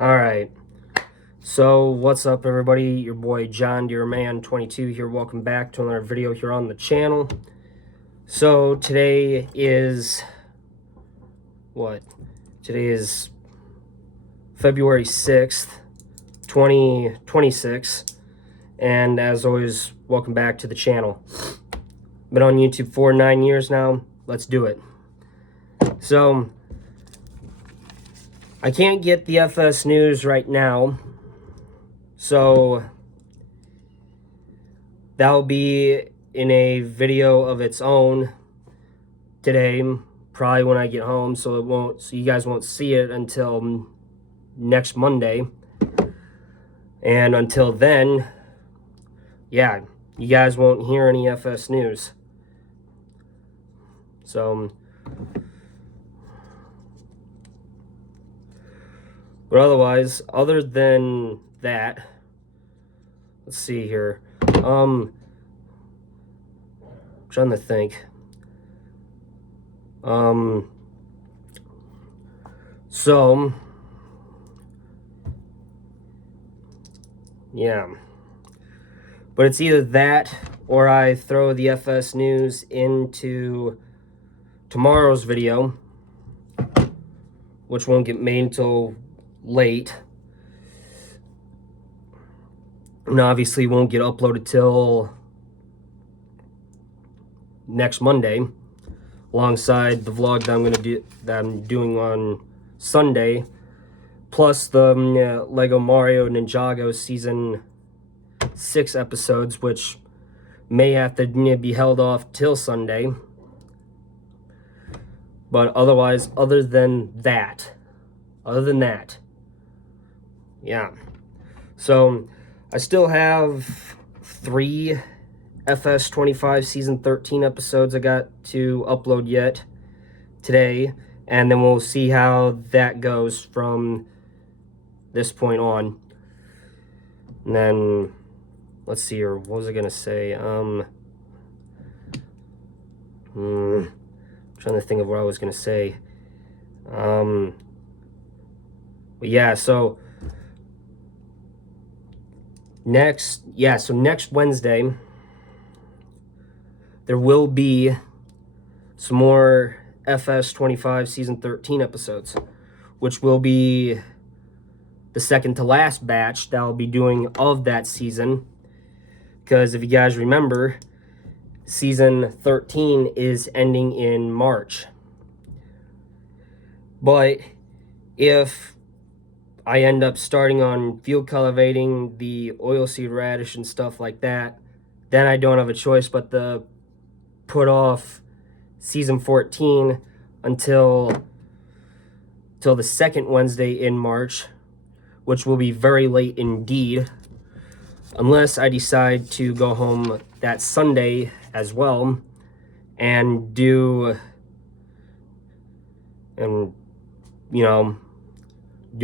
All right. So, what's up, everybody? Your boy John Deere Man 22 here. Welcome back to another video here on the channel. So, today is what? Today is February 6th, 2026. And as always, welcome back to the channel. Been on YouTube for 9 years now. Let's do it. So, I can't get the FS news right now. So that'll be in a video of its own today, probably when I get home, so you guys won't see it until next Monday. And until then, yeah, you guys won't hear any FS news. So, but otherwise, other than that, let's see here. I'm trying to think. So, yeah. But it's either that or I throw the FS news into tomorrow's video, which won't get made until late. And obviously won't get uploaded till next Monday, alongside the vlog that I'm doing on Sunday, plus the Lego Mario Ninjago Season 6 episodes, which may have to be held off till Sunday. But otherwise, other than that, yeah. So, I still have 3 FS25 Season 13 episodes I got to upload yet today, and then we'll see how that goes from this point on. And then, let's see here, what was I gonna say? Trying to think of what I was gonna say. But yeah, so next Wednesday, there will be some more FS25 Season 13 episodes, which will be the second to last batch that I'll be doing of that season. Because if you guys remember, Season 13 is ending in March. But if I end up starting on field cultivating, the oilseed radish and stuff like that, then I don't have a choice but to put off Season 14 until the second Wednesday in March, which will be very late indeed, unless I decide to go home that Sunday as well and do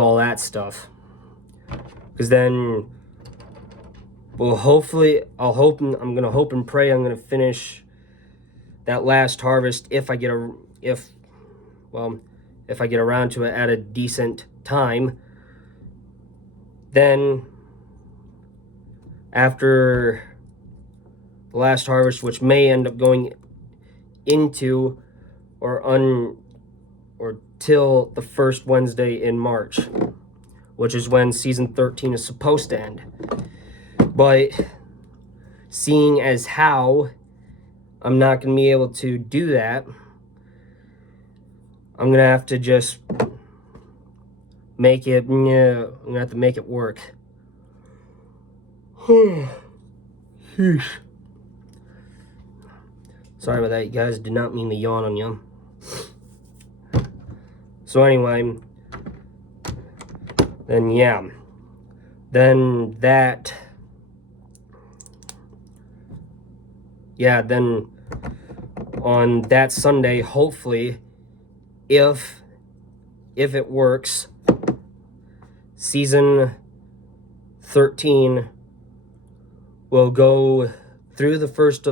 all that stuff. Because then I'm gonna hope and pray I'm gonna finish that last harvest if I get around to it at a decent time. Then after the last harvest, which may end up going into or till the first Wednesday in March, which is when Season 13 is supposed to end. But seeing as how I'm not going to be able to do that, I'm going to have to just make it, I'm going to have to make it work. Sorry about that, you guys. Did not mean to yawn on you. So anyway, then yeah. Then on that Sunday, hopefully, if it works, Season 13 will go through the first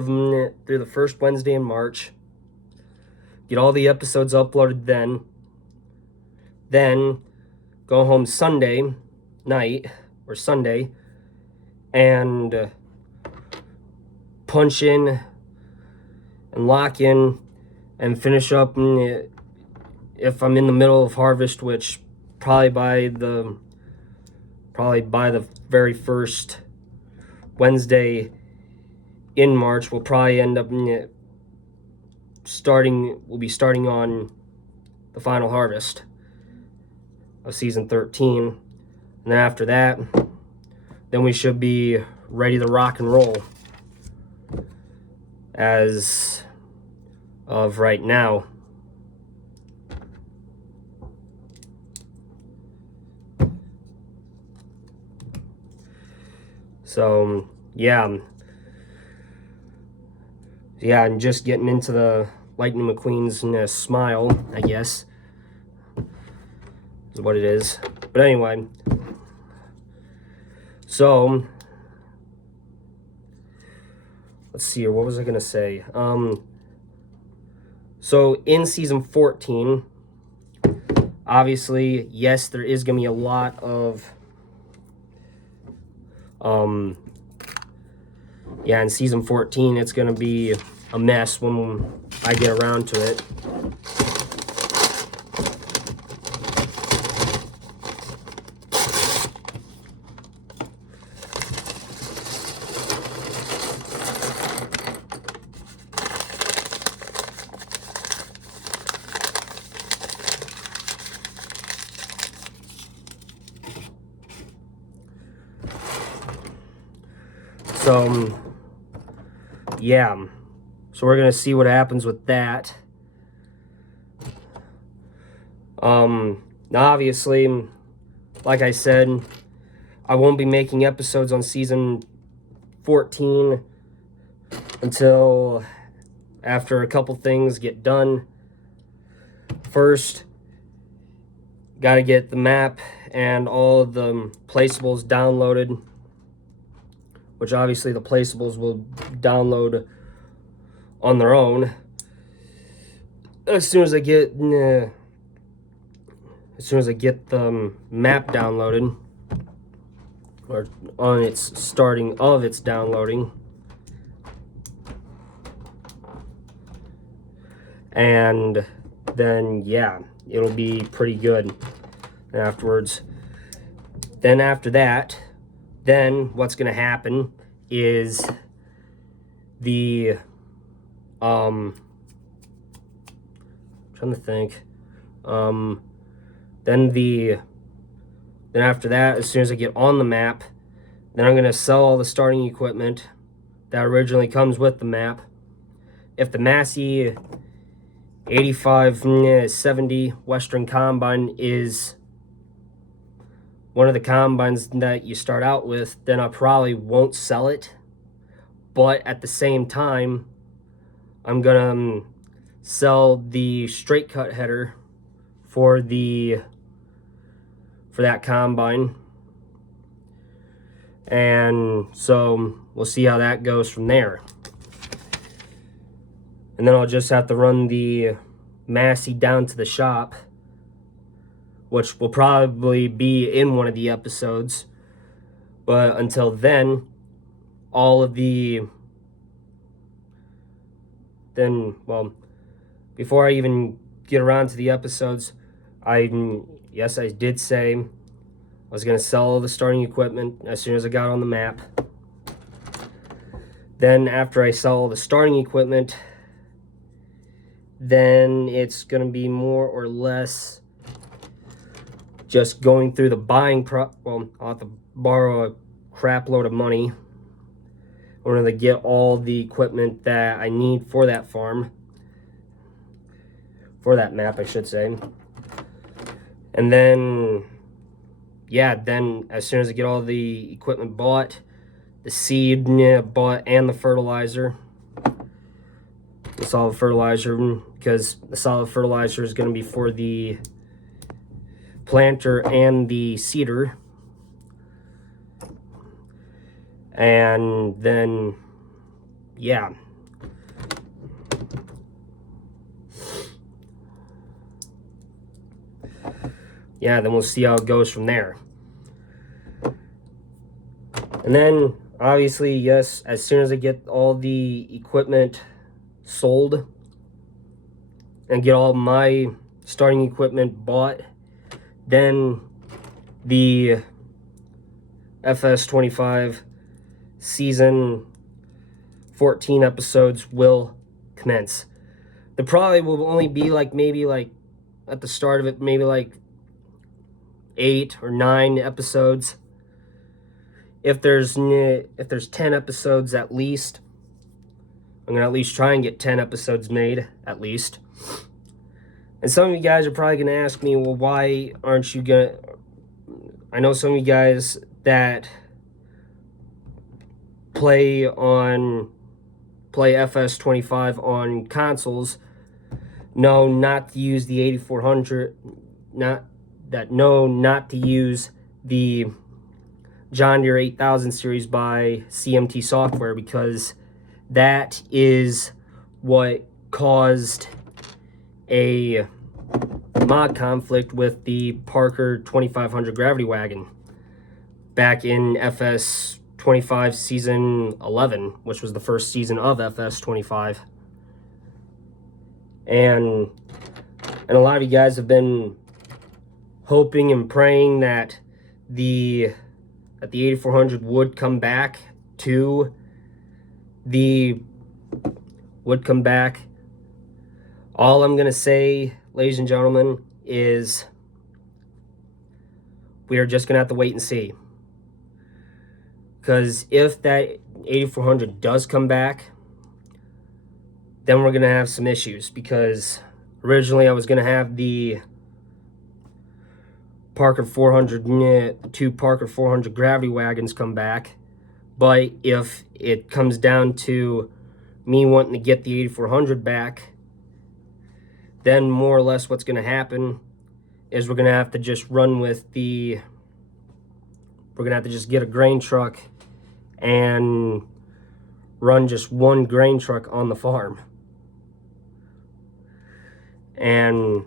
Wednesday in March. Get all the episodes uploaded then. Then go home Sunday night or Sunday and punch in and lock in and finish up if I'm in the middle of harvest, which probably by the very first Wednesday in March, we'll probably end up we'll be starting on the final harvest of season 13. And then after that, then we should be ready to rock and roll as of right now. So yeah, and just getting into the Lightning McQueen's smile, I guess, is what it is. But anyway, so let's see here. What was I gonna say? So in season 14, obviously, yes, there is gonna be a lot of yeah, in season 14, it's gonna be a mess when I get around to it. So, yeah. So we're going to see what happens with that. Now, obviously, like I said, I won't be making episodes on season 14 until after a couple things get done. First, got to get the map and all of the placeables downloaded, which obviously the placeables will download on their own as soon as I get the map downloaded, or on its starting of its downloading. And then yeah, it'll be pretty good afterwards. Then after that, then what's gonna happen is the trying to think. Then after that, as soon as I get on the map, then I'm gonna sell all the starting equipment that originally comes with the map. If the Massey 8570 Western Combine is one of the combines that you start out with, then I probably won't sell it. But at the same time, I'm gonna sell the straight cut header for that combine. And so we'll see how that goes from there. And then I'll just have to run the Massey down to the shop, which will probably be in one of the episodes. But until then, before I even get around to the episodes, I did say I was going to sell all the starting equipment as soon as I got on the map. Then after I sell all the starting equipment, then it's going to be more or less just going through the buying I'll have to borrow a crap load of money in order to get all the equipment that I need for that farm. For that map, I should say. And then, yeah, then as soon as I get all the equipment bought, the seed bought, and the fertilizer, the solid fertilizer, because the solid fertilizer is going to be for the planter and the seeder. And then, yeah. yeah, then we'll see how it goes from there. And then, obviously, yes, as soon as I get all the equipment sold and get all my starting equipment bought, then the FS25 season 14 episodes will commence. There probably will only be maybe at the start of it, maybe 8 or 9 episodes. If there's 10 episodes at least, I'm gonna at least try and get 10 episodes made at least. And some of you guys are probably gonna ask me, well, why aren't you gonna? I know some of you guys that play FS25 on consoles know not to use the 8400, not to use the John Deere 8000 series by CMT Software, because that is what caused a mod conflict with the Parker 2500 Gravity Wagon back in FS25 season 11, which was the first season of FS25. And a lot of you guys have been hoping and praying that the 8400 would come back All I'm gonna say, ladies and gentlemen, is we are just gonna have to wait and see. Because if that 8400 does come back, then we're gonna have some issues, because originally I was gonna have the Parker 400, two Parker 400 Gravity Wagons come back, but if it comes down to me wanting to get the 8400 back, then more or less what's gonna happen is we're gonna have to just get a grain truck and run just one grain truck on the farm. And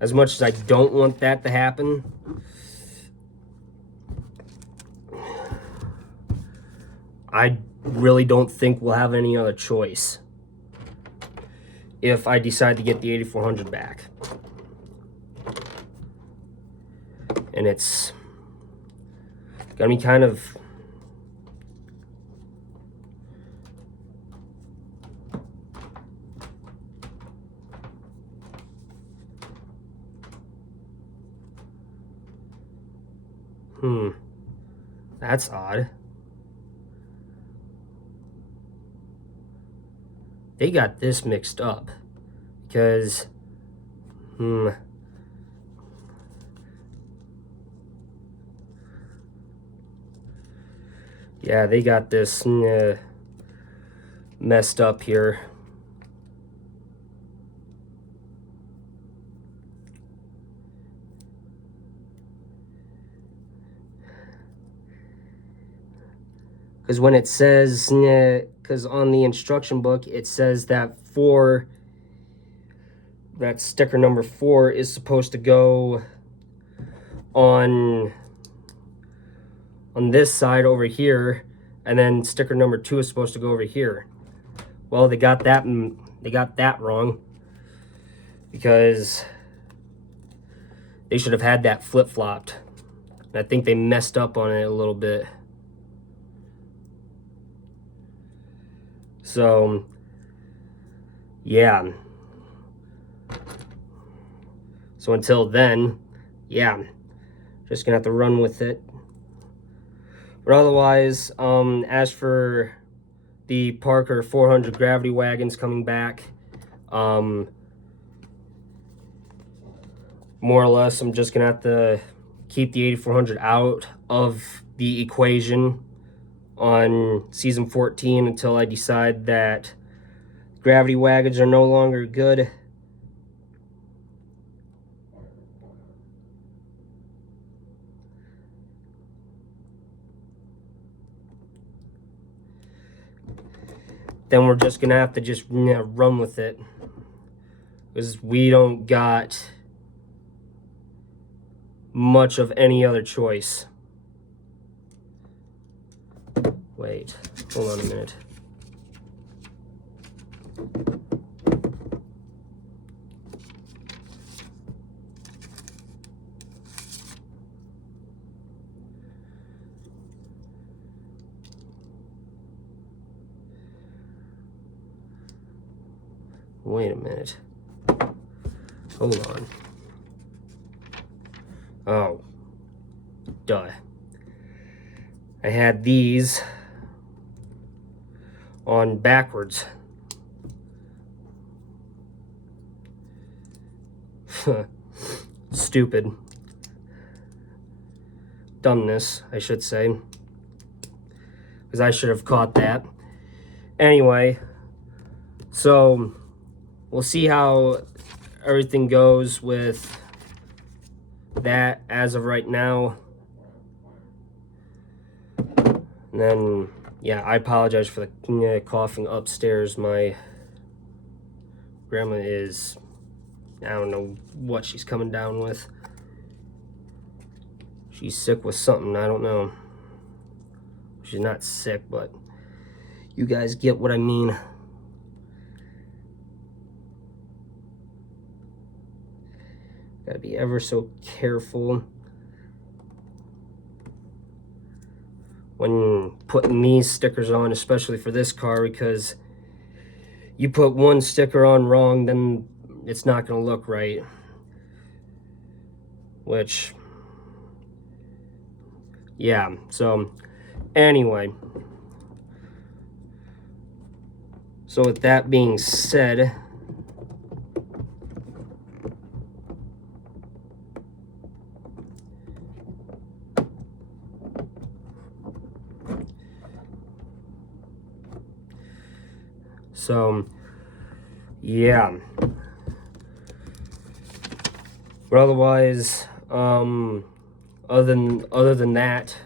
as much as I don't want that to happen, I really don't think we'll have any other choice if I decide to get the 8400 back. And it's gonna be kind of that's odd. They got this mixed up because yeah, they got this messed up here. Because when it says, because on the instruction book, it says that that sticker number 4 is supposed to go on this side over here, and then sticker number 2 is supposed to go over here. Well, they got that wrong, because they should have had that flip-flopped. And I think they messed up on it a little bit. So, yeah. So until then, yeah, just gonna have to run with it. But otherwise, as for the Parker 400 Gravity Wagons coming back, more or less, I'm just gonna have to keep the 8400 out of the equation on season 14 until I decide that gravity wagons are no longer good. Then we're just gonna have to just run with it, because we don't got much of any other choice. Wait, hold on a minute. Wait a minute. Hold on. Oh. Duh. I had these on backwards. Stupid. Dumbness, I should say. Because I should have caught that. Anyway, so we'll see how everything goes with that as of right now. And then, yeah, I apologize for the coughing upstairs. My grandma is, I don't know what she's coming down with. She's sick with something, I don't know. She's not sick, but you guys get what I mean. Gotta be ever so careful when putting these stickers on, especially for this car, because you put one sticker on wrong, then it's not gonna look right. Which, yeah, so anyway. So with that being said, yeah. But otherwise, other than that,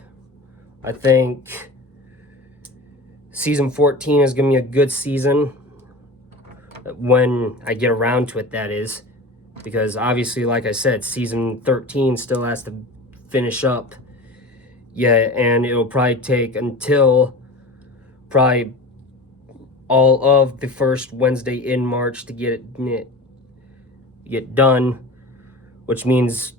I think season 14 is gonna be a good season when I get around to it, that is, because obviously, like I said, season 13 still has to finish up. Yeah, and it'll probably take until probably all of the first Wednesday in March to get done, which means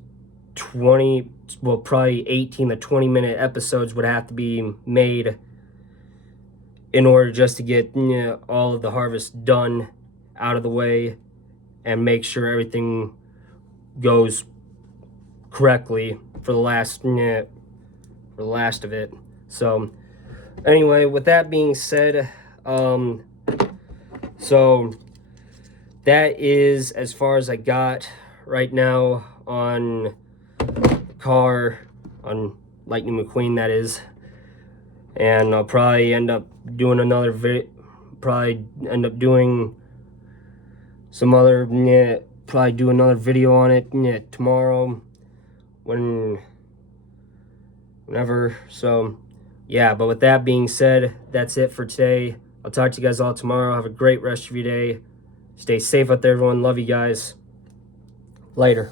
probably 18 to 20 minute episodes would have to be made in order just to get all of the harvest done, out of the way, and make sure everything goes correctly for the last of it. So anyway, with that being said, so that is as far as I got right now on the car, on Lightning McQueen, that is. And I'll probably end up doing another probably do another video on it tomorrow, whenever. So yeah, but with that being said, that's it for today. I'll talk to you guys all tomorrow. Have a great rest of your day. Stay safe out there, everyone. Love you guys. Later.